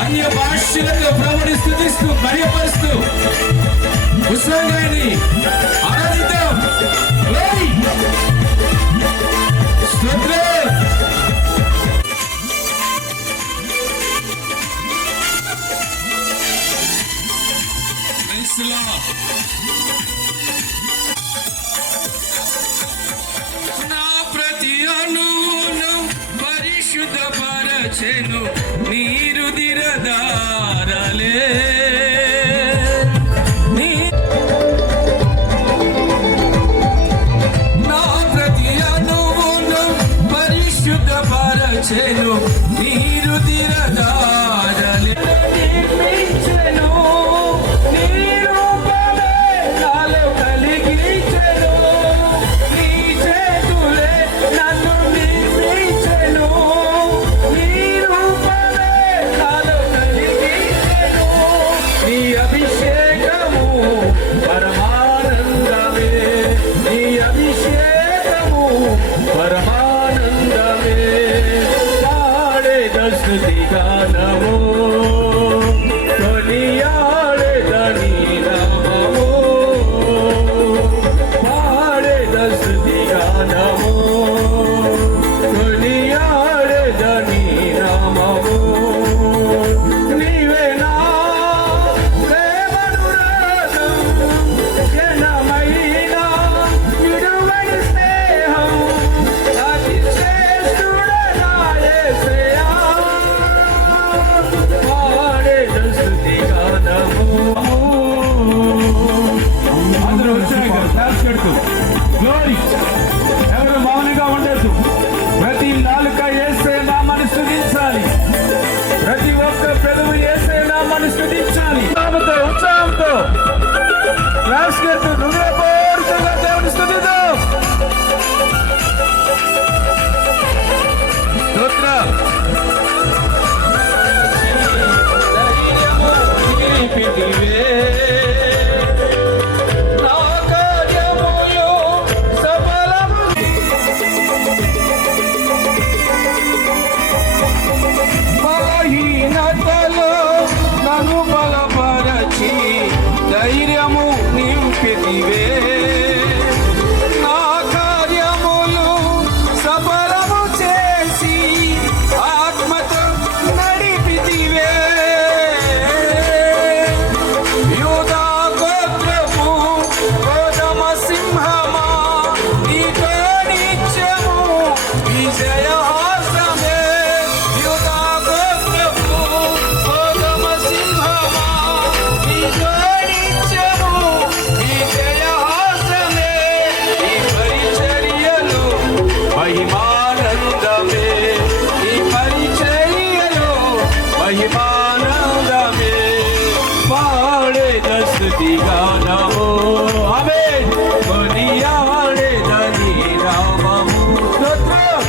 అన్య భాషలతో ప్రభుని స్తుతిస్తూ మర్యాపరుస్తూ ఉత్సాహాన్ని ఆరాధిద్దాం. స్తోత్రం. నా ప్రతి అణువును పరిశుద్ధపరచెను నీరు దిరదారలే. నా ప్రతి అణువును పరిశుద్ధపరచెను నీరు దిరదారలే. ఎవరు మౌనంగా ఉండొద్దు. ప్రతి నాలుక యేసే నామమును స్తుతించాలి. ప్రతి ఒక్క పెదవు యేసే నామమును స్తుతించాలి. ఉత్సాహంతో క్లాస్ చేస్తూ హృదయపూర్వకంగా దేవుని స్తుతిద్దాం. స్తోత్రం. నన్ను బలపరచి ధైర్యము నింపితివే. నా కార్యములు సఫలము చేసి ఆత్మతో నడిపితివే. యూదా గోత్రపు గోధుమ సింహమా నీతో నిత్యము విజయహాసమే. మహిమానందమే ఈ పరిచర్యలో మహిమానందమే. పాడేద స్తుతి గానము ఆమేన్. కొనియాడేద నీ నామము. స్తోత్రం.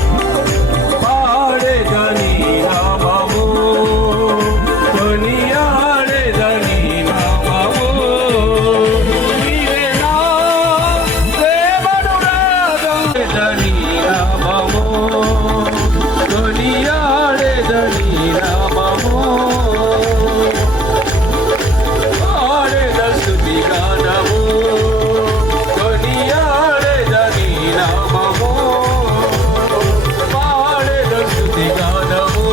పాడేద నీ నామము. కొనియాడేద నీ నామము. నీవే నా ప్రేమనురాగం. నీ నామము కొనియాడేదని నామము. పాడేద స్తుతి గానము కొనియాడేదని నామము. పాడేద స్తుతి గానము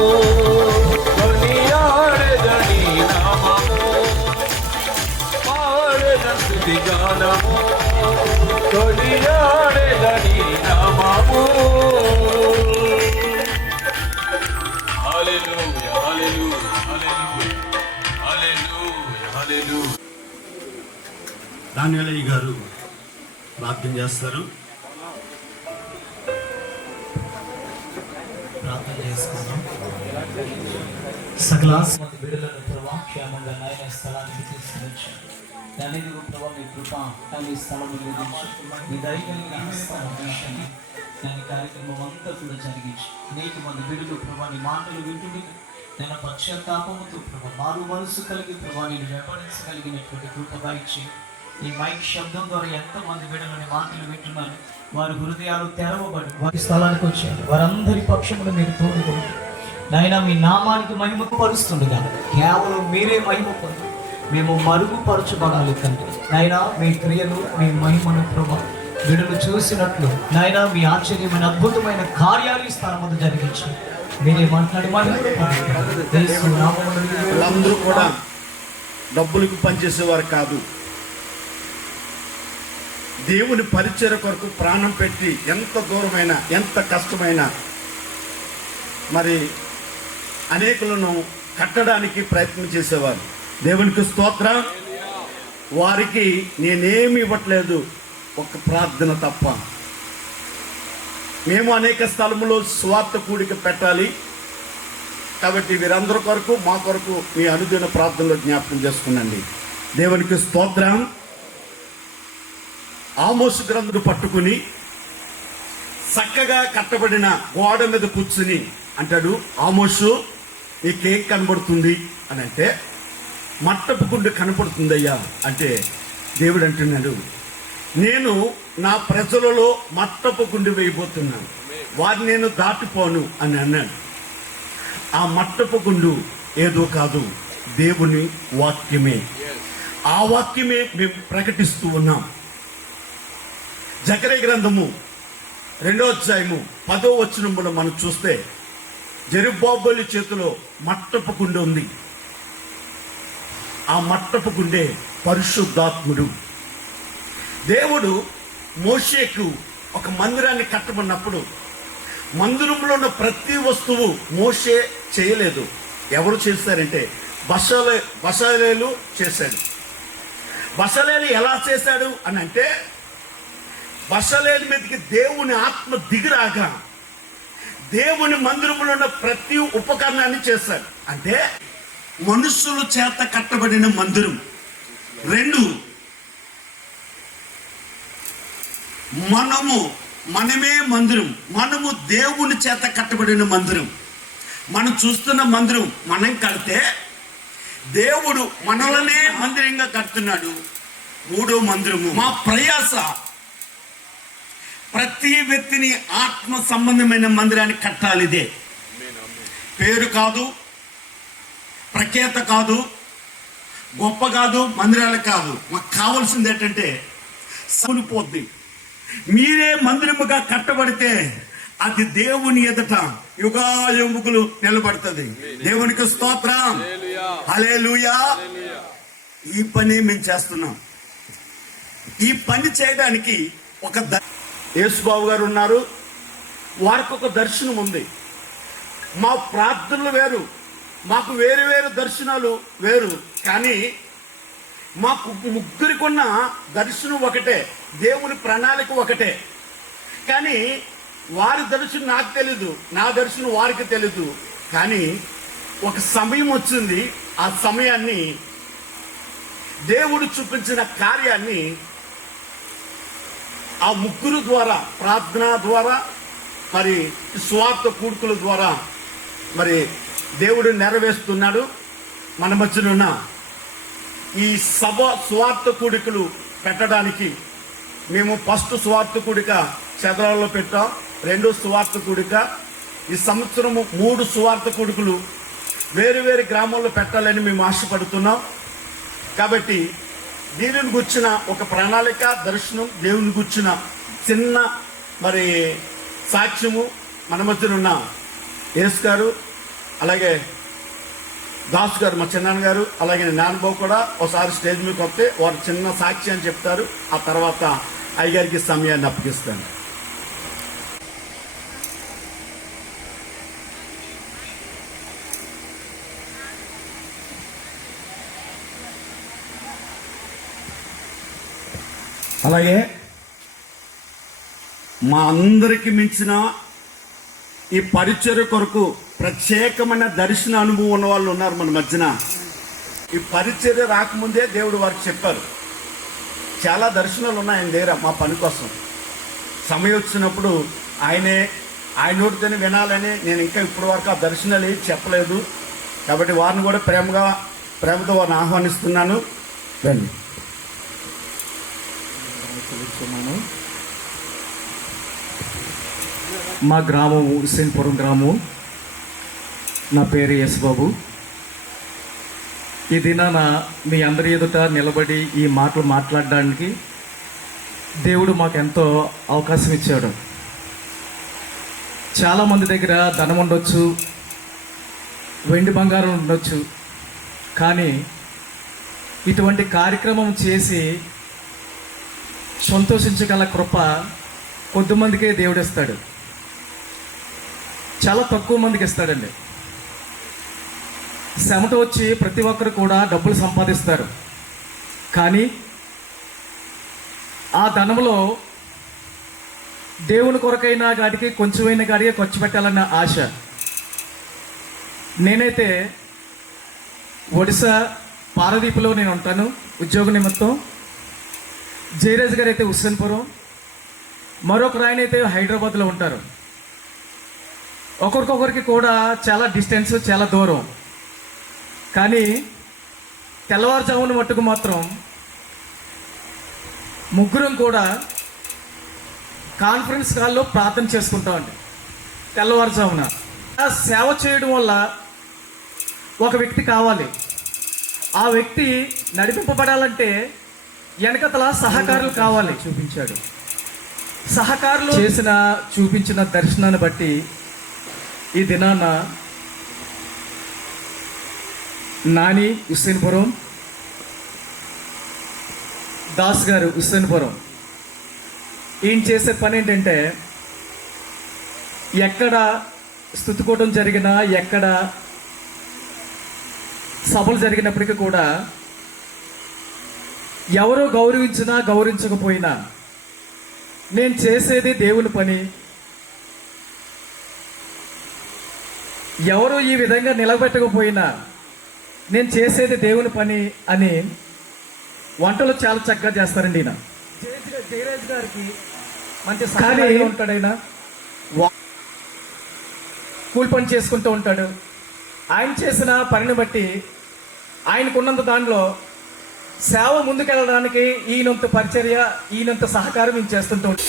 కొనియాడేదని నామము. పాడేద స్తుతి గానము కొనియాడేదని నామము. హల్లెలూయా హల్లెలూయా హల్లెలూయా హల్లెలూయా హల్లెలూయా. దానియేలయ్య గారు ప్రార్థన చేస్తారు. ప్రార్థన చేసుకుందాం. సకల బిడ్డలను ప్రభా క్షేమంగా నాయన స్థలానికి తీసుకుని వచ్చాను. దాని ప్రభావ మీ కృప కానీ స్థలం మీ దయగలిగిన హస్తాన్ని దాని కార్యక్రమం అంతా కూడా జరిగించి అనేక మంది బిడ్డలు ప్రభా నీ మాటలు వింటుంది నేను పశ్చాత్తాపముతో ప్రభా మారు మనసు కలిగి ప్రభా నేను వెంబడించగలిగినటువంటి కృపగా ఇచ్చి ఈ మైక్ శబ్దం ద్వారా ఎంతమంది బిడ్డలని మాటలు వింటున్నారు. వారి హృదయాలు తెరవబడి వారి స్థలానికి వచ్చారు. వారందరి పక్షములు మీరు తోడుకోండి. నాయన మీ నామానికి మహిమ పరుస్తుండగా కేవలం మీరే మహిమ పొంది మేము మరుగుపరచబడాలి తండ్రి. నాయన మీ క్రియలు మీ మహిమను ప్రభా వీడును చూసినట్లు నాయన మీ ఆశ్చర్యమైన అద్భుతమైన కార్యాలు ఈ స్థానం జరిగించు. మీరే మాట్లాడి వాళ్ళందరూ కూడా డబ్బులకు పనిచేసేవారు కాదు. దేవుని పరిచర్య కొరకు ప్రాణం పెట్టి ఎంత దూరమైన ఎంత కష్టమైన మరి అనేకులను కట్టడానికి ప్రయత్నం చేసేవారు. దేవునికి స్తోత్రం. వారికి నేనేమి ఇవ్వట్లేదు, ఒక ప్రార్థన తప్ప. మేము అనేక స్థలములో స్వార్థ కూడిక పెట్టాలి కాబట్టి వీరందరి కొరకు మా కొరకు మీ అనుదిన ప్రార్థనలో జ్ఞాపకం చేసుకునండి. దేవునికి స్తోత్రం. ఆమోసు గ్రంథం పట్టుకుని చక్కగా కట్టబడిన గోడ మీద కూర్చుని అంటాడు, ఆమోసు నీకేం కనబడుతుంది అని అంటే, మట్టపు గుండె కనపడుతుందయ్యా అంటే, దేవుడు అంటున్నాడు, నేను నా ప్రజలలో మట్టపు గుండె వేయబోతున్నాను, వారిని నేను దాటిపోను అని అన్నాడు. ఆ మట్టపు గుండు ఏదో కాదు, దేవుని వాక్యమే. ఆ వాక్యమే మేము ప్రకటిస్తూ ఉన్నాం. జకర్యా గ్రంథము 2వ అధ్యాయము 10వ వచనములో మనం చూస్తే జెరుబ్బాబెలు చేతిలో మట్టపు గుండె ఉంది. ఆ మట్టపు గుండె పరిశుద్ధాత్ముడు. దేవుడు మోషేకు ఒక మందిరాన్ని కట్టమన్నప్పుడు మందిరంలో ఉన్న ప్రతి వస్తువు మోషే చేయలేదు. ఎవరు చేశారంటే బసలేలు చేశాడు. బసలేలు ఎలా చేశాడు అని అంటే, బసలేలు మీదకి దేవుని ఆత్మ దిగిరాగా దేవుని మందిరంలో ఉన్న ప్రతి ఉపకరణాన్ని చేశాడు. అంటే మనుషుల చేత కట్టబడిన మందిరం. 2, మనమే మందిరం. మనము దేవుని చేత కట్టబడిన మందిరం. మనం చూస్తున్న మందిరం మనం కడితే దేవుడు మనలనే మందిరంగా కడుతున్నాడు. 3వ మందిరము మా ప్రయాస ప్రతి వ్యక్తిని ఆత్మ సంబంధమైన మందిరాన్ని కట్టాలి. ఇదే పేరు కాదు, ప్రఖ్యాత కాదు, గొప్ప కాదు, మందిరాలు కాదు. మాకు కావాల్సింది ఏంటంటే సౌనిపోద్ది. మీరే మందిరముగా కట్టబడితే అది దేవుని ఎదుట యుగాయుముకులు నిలబడుతుంది. దేవునికి స్తోత్రం. హల్లెలూయా. ఈ పని మేము చేస్తున్నాం. ఈ పని చేయడానికి ఒక యేసుబాబు గారు ఉన్నారు, వారికి ఒక దర్శనం ఉంది. మా ప్రార్థనలు వేరు, మాకు వేరు వేరు దర్శనాలు వేరు. కానీ మాకు ముగ్గురికి ఉన్న దర్శనం ఒకటే, దేవుని ప్రణాళిక ఒకటే. కానీ వారి దర్శనం నాకు తెలీదు, నా దర్శనం వారికి తెలీదు. కానీ ఒక సమయం వచ్చింది, ఆ సమయాన్ని దేవుడు చూపించిన కార్యాన్ని ఆ ముగ్గురు ద్వారా, ప్రార్థన ద్వారా, మరి స్వార్థ కూడుకుల ద్వారా మరి దేవుడు నెరవేరుస్తున్నాడు. మన మధ్యనున్న ఈ సభ స్వార్థ కూడికలు పెట్టడానికి మేము ఫస్ట్ స్వార్థ కూడిక చదరాల్లో పెట్టాం, 2వ స్వార్థ కూడిక. ఈ సంవత్సరము 3 స్వార్థ కూడికలు వేరు వేరు గ్రామాల్లో పెట్టాలని మేము ఆశపడుతున్నాం. కాబట్టి దీనిని గుర్చిన ఒక ప్రణాళిక, దర్శనం, దేవుని గుర్చిన చిన్న మరి సాక్ష్యము మన మధ్యనున్న యేసు గారు, అలాగే దాస్ గారు, మా చిన్నాన్న గారు, అలాగే నాన్నబాబు కూడా ఒకసారి స్టేజ్ మీదకి వస్తే వారు చిన్న సాక్షి అని చెప్తారు. ఆ తర్వాత అయ్యగారికి సమయాన్ని అప్పగిస్తాను. అలాగే మా అందరికి మించిన ఈ పరిచర్య కొరకు ప్రత్యేకమైన దర్శన అనుభవం ఉన్న వాళ్ళు ఉన్నారు మన మధ్యన. ఈ పరిచర్య రాకముందే దేవుడు వారికి చెప్పారు, చాలా దర్శనాలు ఉన్నాయి ఆయన దగ్గర మా పని కోసం. సమయం వచ్చినప్పుడు ఆయన నోటితోనే వినాలని నేను ఇంకా ఇప్పటి వరకు ఆ దర్శనాలు ఏది చెప్పలేదు. కాబట్టి వారిని కూడా ప్రేమతో వారిని ఆహ్వానిస్తున్నాను. రండి. మా గ్రామం హుస్సేన్పురం గ్రామం. నా పేరు యేసుబాబు. ఈ దినాన మీ అందరి ఎదుట నిలబడి ఈ మాటలు మాట్లాడడానికి దేవుడు మాకెంతో అవకాశం ఇచ్చాడు. చాలామంది దగ్గర ధనం ఉండొచ్చు, వెండి బంగారం ఉండొచ్చు, కానీ ఇటువంటి కార్యక్రమం చేసి సంతోషించగల కృప కొద్దిమందికే దేవుడు ఇస్తాడు. చాలా తక్కువ మందికి ఇస్తాడండి. శ్రమట వచ్చి ప్రతి ఒక్కరు కూడా డబ్బులు సంపాదిస్తారు, కానీ ఆ ధనంలో దేవుని కొరకైనా గాడికి కొంచెమైనా గాడికి ఖర్చు పెట్టాలన్న ఆశ. నేనైతే ఒడిశా పారదీపులో నేను ఉంటాను ఉద్యోగ నిమిత్తం. జయరాజ్ గారు అయితే హుస్సేన్పురం, మరొకరు ఆయన అయితే హైదరాబాద్లో ఉంటారు. ఒకరికొకరికి కూడా చాలా డిస్టెన్స్, చాలా దూరం. కానీ తెల్లవారుజామున మట్టుకు మాత్రం ముగ్గురం కూడా కాన్ఫరెన్స్ కాల్లో ప్రార్థన చేసుకుంటామండి. తెల్లవారుజామున సేవ చేయడం వల్ల ఒక వ్యక్తి కావాలి. ఆ వ్యక్తి నడిపింపబడాలంటే వెనకతల సహకారులు కావాలి. చూపించాడు. సహకారులు చూపించిన దర్శనాన్ని బట్టి ఈ దినాన నాని హుస్సేన్పురం, దాస్ గారు హుస్సేన్పురం, ఈయన చేసే పని ఏంటంటే ఎక్కడ స్తుతికోవడం జరిగినా, ఎక్కడ సభలు జరిగినప్పటికీ కూడా ఎవరో గౌరవించినా గౌరవించకపోయినా నేను చేసేది దేవుని పని, ఎవరు ఈ విధంగా నిలబెట్టకపోయినా నేను చేసేది దేవుని పని అని వంటలు చాలా చక్కగా చేస్తారండి. ఈయన జయరాజ్ గారికి మంచి సహాయం ఉంటాడు. ఆయన కూలి పని చేసుకుంటూ ఉంటాడు. ఆయన చేసిన పనిని బట్టి ఆయనకున్నంత దానిలో సేవ ముందుకెళ్ళడానికి ఈయనంత పరిచర్య, ఈయనంత సహకారం మేము చేస్తుంటూ ఉంటాం.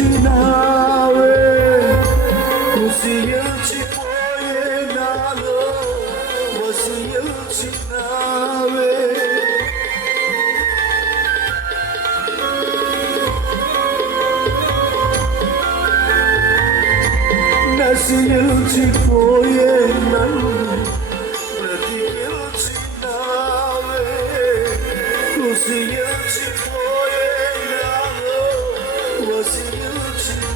బ్రతికించినావే, కుసియించిపోయే నాలో వసించినావే. నశించిపోయే నన్ను బ్రతికించినావే, కుసియించిపోయే నాలో వసించినావే.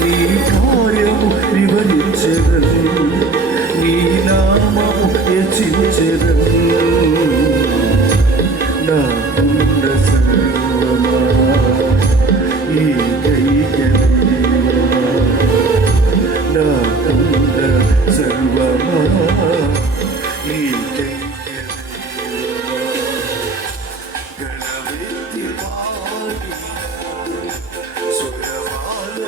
నీ కార్యము వివరించెదను, నీ నామము హెచ్చించెదను. నాకున్న సర్వమా ఏకైక నాకున్న సర్వమా ఏకైక గణవిత్తి పాడి సురవాల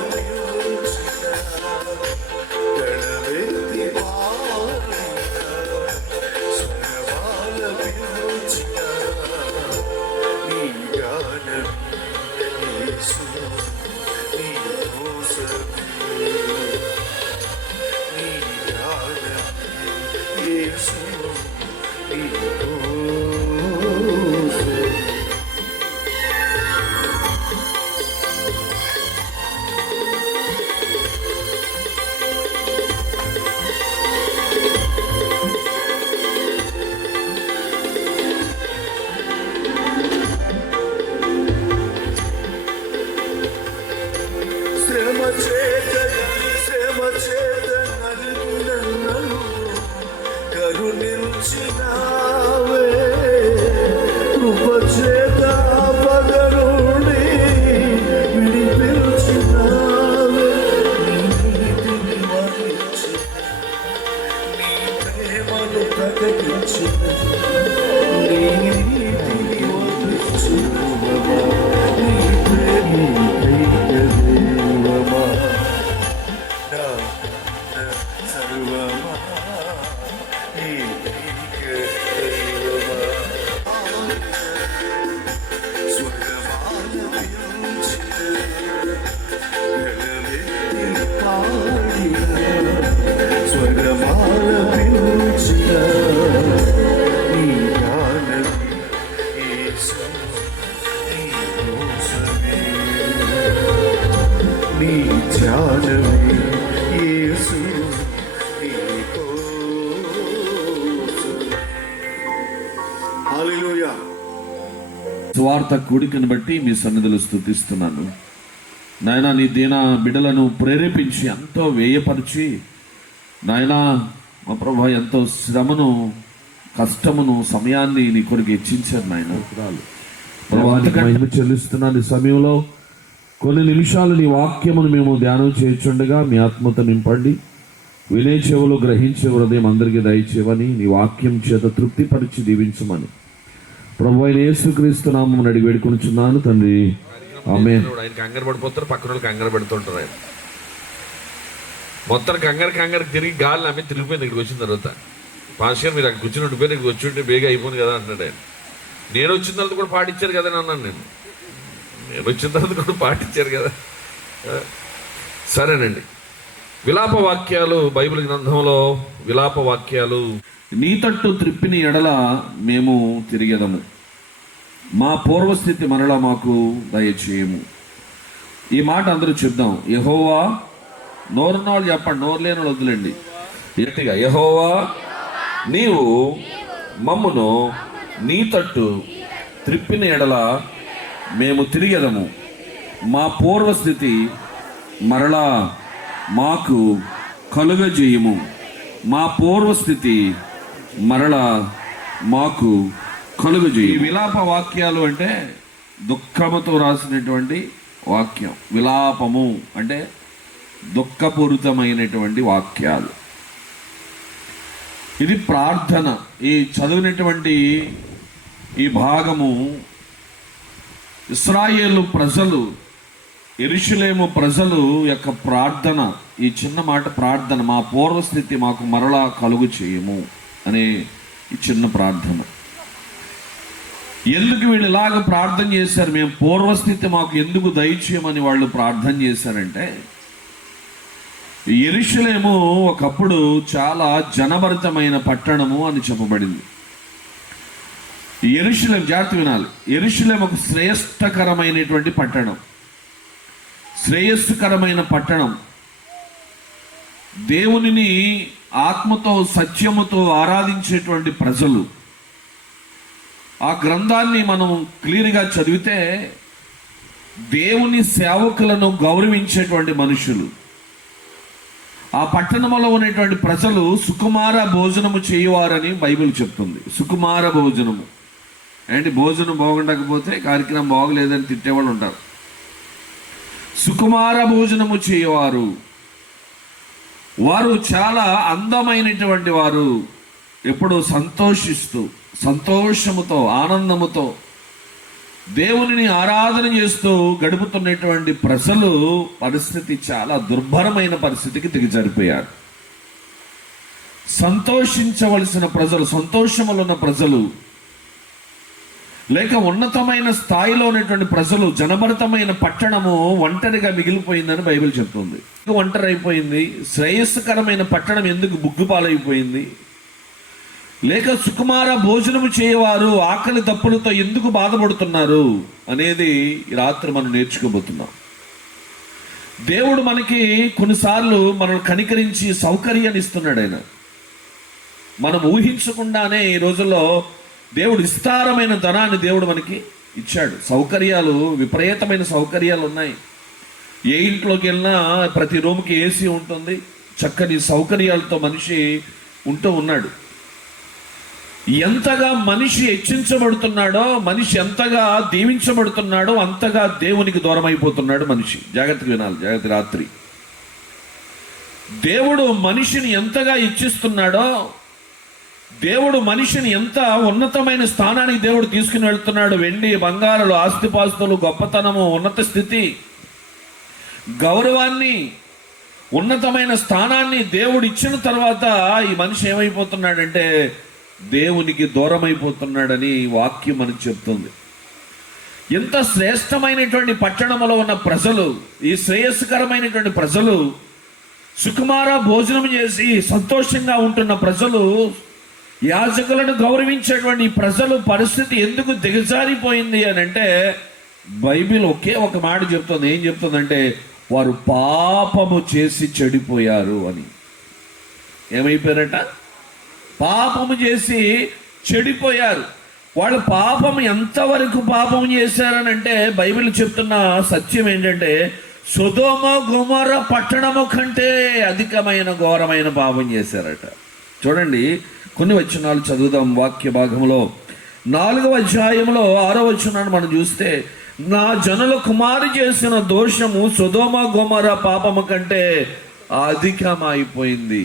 నీ ధ్యానమే యేసు నీ కోసం. హల్లెలూయా. స్వార్థ కూడికను బట్టి మీ సన్నిధిలో స్తుతిస్తున్నాను నాయన. నీ దీన బిడ్డలను ప్రేరేపించి ఎంతో వ్యయపరిచి నాయన మా ప్రభా ఎంతో శ్రమను కష్టమును సమయాన్ని నీ కొరకు హెచ్చించారు నాయన. మహిమ చెల్లిస్తున్నాను. ఈ సమయంలో కొన్ని నిమిషాలు నీ వాక్యమును మేము ధ్యానం చేయుచుండగా మీ ఆత్మతో నింపండి. వినే చెవులు గ్రహించే హృదయం అందరికీ దయచేవని నీ వాక్యం చేత తృప్తిపరిచి దీవించమని ప్రభు అయిన యేసుక్రీస్తు నామమున అడిగి వేడుకొనుచున్నాను తండ్రి, ఆమేన్. ఆయన కంగారు పడిపోతారు, పక్కన వాళ్ళు కంగారు పెడుతుంటారు. ఆయన మొత్తం కంగారు తిరిగి గాలి నమ్మి తిరిగిపోయింది. ఇక్కడికి వచ్చిన తర్వాత పాస్టర్ మీరు అక్కడ కూర్చుని ఉండిపోయి ఇక్కడికి వచ్చి ఉంటే బేగా అయిపోయింది కదా అంటున్నాడు ఆయన. నేను వచ్చిన తర్వాత కూడా పాటించారు కదా అని అన్నాను నేను వచ్చిన తర్వాత కూడా పాటించారు కదా. సరేనండి. విలాప వాక్యాలు బైబిల్ గ్రంథంలో విలాప వాక్యాలు. నీ తట్టు త్రిప్పిని ఎడల మేము తిరిగెదము, మా పూర్వస్థితి మరలా మాకు దయచేయము. ఈ మాట అందరూ చెప్దాం. యెహోవా, నోరున్న వాళ్ళు చెప్పండి, నోరు లేని వాళ్ళు వద్దులేండి. గట్టిగా, యెహోవా నీవు మమ్మును నీ తట్టు త్రిప్పిన ఎడల మేము తిరిగెదము, మా పూర్వస్థితి మరలా మాకు కలుగజేయము. మా పూర్వస్థితి మరలా మాకు కలుగజేయి. విలాప వాక్యాలు అంటే దుఃఖముతో రాసినటువంటి వాక్యం. విలాపము అంటే దుఃఖపూరితమైనటువంటి వాక్యాలు. ఇది ప్రార్థన. ఈ చదివినటువంటి ఈ భాగము ఇశ్రాయేలు ప్రజలు, యెరూషలేము ప్రజలు యొక్క ప్రార్థన. ఈ చిన్న మాట ప్రార్థన, మా పూర్వస్థితి మాకు మరలా కలుగు చేయము అనే ఈ చిన్న ప్రార్థన. ఎందుకు వీళ్ళు ఇలాగ ప్రార్థన చేశారు? మేము పూర్వస్థితి మాకు ఎందుకు దయచేయమని వాళ్ళు ప్రార్థన చేశారంటే, యెరూషలేము ఒకప్పుడు చాలా జనభరితమైన పట్టణము అని చెప్పబడింది. యెరూషలేం, జాగ్రత్త వినాలి, యెరూషలేం ఒక శ్రేష్టకరమైనటువంటి పట్టణం, శ్రేయస్సుకరమైన పట్టణం. దేవునిని ఆత్మతో సత్యముతో ఆరాధించేటువంటి ప్రజలు. ఆ గ్రంథాన్ని మనం క్లియర్గా చదివితే దేవుని సేవకులను గౌరవించేటువంటి మనుషులు. ఆ పట్టణంలో ఉన్నటువంటి ప్రజలు సుకుమార భోజనము చేయువారని బైబిల్ చెప్తుంది. సుకుమార భోజనము అంటే భోజనం బాగుండకపోతే కార్యక్రమం బాగలేదని తిట్టేవాళ్ళు ఉంటారు. సుకుమార భోజనము చేయవారు. వారు చాలా అందమైనటువంటి వారు. ఎప్పుడూ సంతోషిస్తూ, సంతోషముతో, ఆనందముతో దేవునిని ఆరాధన చేస్తూ గడుపుతున్నటువంటి ప్రజలు పరిస్థితి చాలా దుర్భరమైన పరిస్థితికి దిగజారిపోయారు. సంతోషించవలసిన ప్రజలు, సంతోషములో ఉన్న ప్రజలు, లేక ఉన్నతమైన స్థాయిలో ఉన్నటువంటి ప్రజలు, జనభరితమైన పట్టణము ఒంటరిగా మిగిలిపోయిందని బైబిల్ చెప్తుంది. ఒంటరి అయిపోయింది. శ్రేయస్కరమైన పట్టణం ఎందుకు బుగ్గుపాలైపోయింది? లేక సుకుమార భోజనము చేయవారు ఆకలి దప్పులతో ఎందుకు బాధపడుతున్నారు అనేది ఈ రాత్రి మనం నేర్చుకోబోతున్నాం. దేవుడు మనకి కొన్నిసార్లు మనల్ని కనికరించి సౌకర్యాన్ని ఇస్తున్నాడు. ఆయన మనం ఊహించకుండానే ఈ రోజుల్లో దేవుడు విస్తారమైన ధనాన్ని దేవుడు మనకి ఇచ్చాడు. సౌకర్యాలు, విపరీతమైన సౌకర్యాలు ఉన్నాయి. ఏ ఇంట్లోకి వెళ్ళినా ప్రతి రూమ్కి ఏసీ ఉంటుంది. చక్కని సౌకర్యాలతో మనిషి ఉంటూ ఉన్నాడు. ఎంతగా మనిషి హెచ్చించబడుతున్నాడో, మనిషి ఎంతగా దీవించబడుతున్నాడో అంతగా దేవునికి దూరం అయిపోతున్నాడు మనిషి. జాగ్రత్తగా వినాలి, జాగ్రత్త. రాత్రి దేవుడు మనిషిని ఎంతగా ఇచ్చిస్తున్నాడో, దేవుడు మనిషిని ఎంత ఉన్నతమైన స్థానానికి దేవుడు తీసుకుని వెళ్తున్నాడు. వెండి బంగారాలు, ఆస్తిపాస్తులు, గొప్పతనము, ఉన్నత స్థితి, గౌరవాన్ని, ఉన్నతమైన స్థానాన్ని దేవుడు ఇచ్చిన తర్వాత ఈ మనిషి ఏమైపోతున్నాడంటే దేవునికి దూరం అయిపోతున్నాడని వాక్యం మనకు చెప్తుంది. ఎంత శ్రేష్టమైనటువంటి పట్టణంలో ఉన్న ప్రజలు, ఈ శ్రేయస్కరమైనటువంటి ప్రజలు, సుకుమార భోజనం చేసి సంతోషంగా ఉంటున్న ప్రజలు, యాజకులను గౌరవించేటువంటి ప్రజలు పరిస్థితి ఎందుకు దిగజారిపోయింది అని అంటే బైబిల్ ఒకే ఒక మాట చెప్తుంది. ఏం చెప్తుందంటే వారు పాపము చేసి చెడిపోయారు అని. ఏమైపోయారట? పాపము చేసి చెడిపోయారు. వాళ్ళు పాపము ఎంతవరకు పాపం చేశారని అంటే బైబిల్ చెప్తున్న సత్యం ఏంటంటే సొదొమ గొమొర్రా పట్టణము కంటే అధికమైన ఘోరమైన పాపం చేశారట. చూడండి, కొన్ని వచనాలు చదువుదాం. వాక్య భాగంలో 4వ అధ్యాయంలో 6వ వచనాన్ని మనం చూస్తే, నా జనుల కుమారి చేసిన దోషము సొదొమ గొమొర్రా పాపము కంటే అధికమైపోయింది.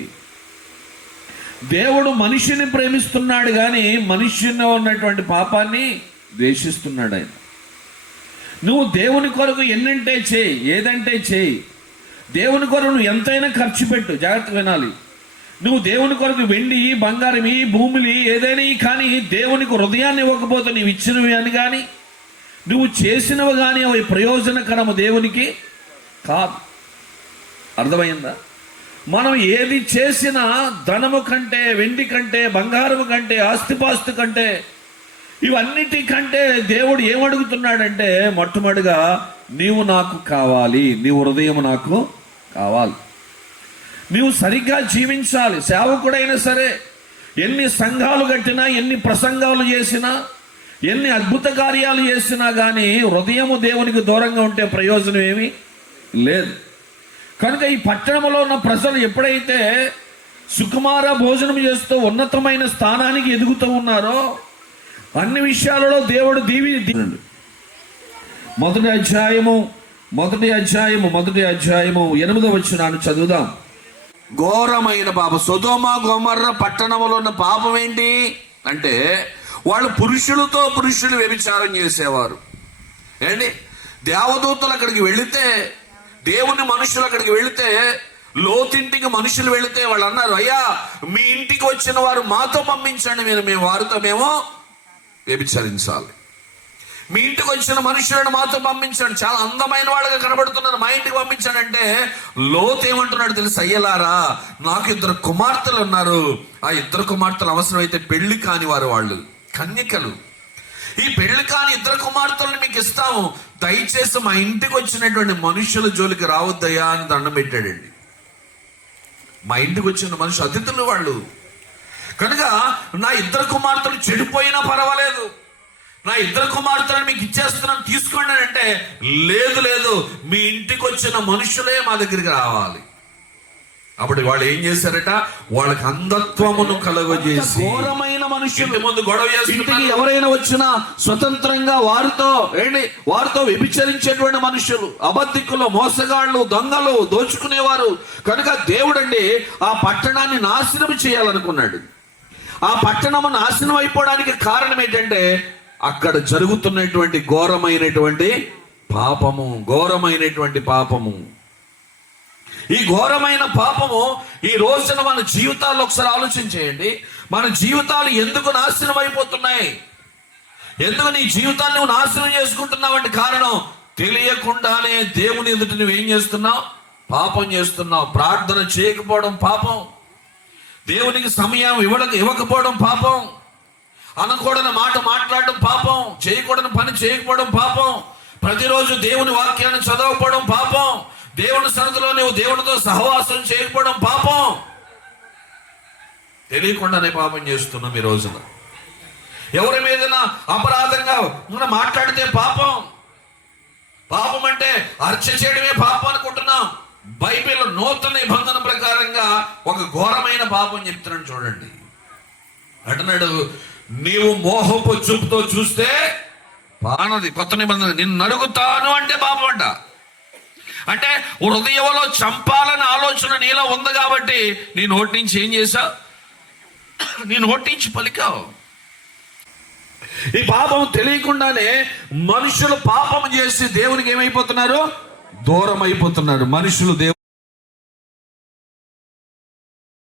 దేవుడు మనిషిని ప్రేమిస్తున్నాడు కానీ మనిషిలో ఉన్నటువంటి పాపాన్ని ద్వేషిస్తున్నాడు ఆయన. నువ్వు దేవుని కొరకు ఎన్నంటే చేయి, ఏదంటే చేయి. దేవుని కొరకు నువ్వు ఎంతైనా ఖర్చు పెట్టు. జాగ్రత్త వినాలి. నువ్వు దేవుని కొరకు వెండి, బంగారం, ఈ భూములు ఏదైనా కానీ దేవునికి హృదయాన్ని ఇవ్వకపోతే నీవు ఇచ్చినవి అని కానీ నువ్వు చేసినవి కానీ అవి ప్రయోజనకరము దేవునికి కాదు. అర్థమైందా? మనం ఏది చేసినా ధనము కంటే, వెండి కంటే, బంగారము కంటే, ఆస్తిపాస్తు కంటే, ఇవన్నిటికంటే దేవుడు ఏమడుగుతున్నాడంటే మొట్టమొదటిగా నీవు నాకు కావాలి, నీ హృదయం నాకు కావాలి. నీవు సరిగ్గా జీవించాలి. సేవకుడైనా సరే ఎన్ని సంఘాలు కట్టినా, ఎన్ని ప్రసంగాలు చేసినా, ఎన్ని అద్భుత కార్యాలు చేసినా కానీ హృదయము దేవునికి దూరంగా ఉంటే ప్రయోజనం ఏమీ లేదు. కనుక ఈ పట్టణంలో ఉన్న ప్రజలు ఎప్పుడైతే సుకుమార భోజనం చేస్తూ ఉన్నతమైన స్థానానికి ఎదుగుతూ ఉన్నారో అన్ని విషయాలలో దేవుడు మొదటి అధ్యాయము 8వ వచనాన్ని చదువుదాం. ఘోరమైన పాపం. సొదొమ గొమొర్రా పట్టణంలో ఉన్న పాపం ఏంటి అంటే వాళ్ళు పురుషులు వ్యభిచారం చేసేవారు. ఏంటి? దేవదూతలు అక్కడికి వెళితే, దేవుని మనుషులు అక్కడికి వెళితే, లోతింటికి మనుషులు వెళితే వాళ్ళు అన్నారు, అయ్యా మీ ఇంటికి వచ్చిన వారు మాతో పంపించండి, మేము వారితో మేము వ్యభిచరించాలి. మీ ఇంటికి వచ్చిన మనుషులను మాతో పంపించండి, చాలా అందమైన వాళ్ళగా కనబడుతున్నారు, మా ఇంటికి పంపించండి అంటే లోతు ఏమంటున్నాడు తెలుసు? అయ్యలారా, నాకు 2 కుమార్తెలు ఉన్నారు. ఆ 2 కుమార్తెలు అవసరమైతే పెళ్లి కాని వారు, వాళ్ళు కన్యకలు. ఈ పెళ్లి కాని 2 కుమార్తెలను మీకు ఇస్తాము, దయచేసి మా ఇంటికి వచ్చినటువంటి మనుషుల జోలికి రావద్దయ్యా అని దండం పెట్టాడండి. మా ఇంటికి వచ్చిన మనుషులు అతిథులు వాళ్ళు. కనుక నా 2 కుమార్తెలు చెడిపోయినా పర్వాలేదు, నా 2 కుమార్తెలను మీకు ఇచ్చేస్తున్నాను, తీసుకోండి అని అంటే లేదు, మీ ఇంటికి వచ్చిన మనుషులే మా దగ్గరికి రావాలి. అప్పుడు వాళ్ళు ఏం చేశారట? వాళ్ళకి అంధత్వమును కలుగజేసి ఘోరమైన మనుషులు ముందు గొడవ చేసి ఎవరైనా వచ్చినా స్వతంత్రంగా వారితో వ్యభిచరించేటువంటి మనుషులు, అబద్ధికులు, మోసగాళ్ళు, దొంగలు, దోచుకునేవారు. కనుక దేవుడండి ఆ పట్టణాన్ని నాశనం చేయాలనుకున్నాడు. ఆ పట్టణము నాశనం అయిపోవడానికి కారణం ఏంటంటే అక్కడ జరుగుతున్నటువంటి ఘోరమైనటువంటి పాపము. ఈ ఘోరమైన పాపము ఈ రోజున మన జీవితాల్లో ఒకసారి ఆలోచన చేయండి. మన జీవితాలు ఎందుకు నాశనం అయిపోతున్నాయి? ఎందుకు నీ జీవితాన్ని నువ్వు నాశనం చేసుకుంటున్నావు అంటే కారణం తెలియకుండానే దేవుని ఎదుట నువ్వేం చేస్తున్నావు? పాపం చేస్తున్నావు. ప్రార్థన చేయకపోవడం పాపం, దేవునికి సమయం ఇవ్వకపోవడం పాపం, అనకూడని మాట మాట్లాడడం పాపం, చేయకూడని పని చేయకపోవడం పాపం, ప్రతిరోజు దేవుని వాక్యాన్ని చదవకపోవడం పాపం, దేవుని సన్నిధిలో నువ్వు దేవునితో సహవాసం చేయకపోవడం పాపం. తెలియకుండానే పాపం చేస్తున్నాం ఈ రోజున. ఎవరి మీదైనా అపరాధంగా మాట్లాడితే పాపం అంటే హత్య చేయడమే పాపం అనుకుంటున్నాం. బైబిల్ నూతన నిబంధన ప్రకారంగా ఒక ఘోరమైన పాపం చెప్తున్నాడు చూడండి. అంటున్నాడు, నీవు మోహపు చూపుతో చూస్తే పానది. కొత్త నిబంధన నిన్ను నడుగుతాను అంటే పాపం అంట. అంటే హృదయంలో చంపాలని ఆలోచన నీలో ఉంది కాబట్టి నీ నోటి నుంచి ఏం చేశావు? నీ నోటి నుంచి పలికావు. ఈ పాపం తెలియకుండానే మనుషులు పాపం చేసి దేవునికి ఏమైపోతున్నారు? దూరం అయిపోతున్నారు. మనుషులు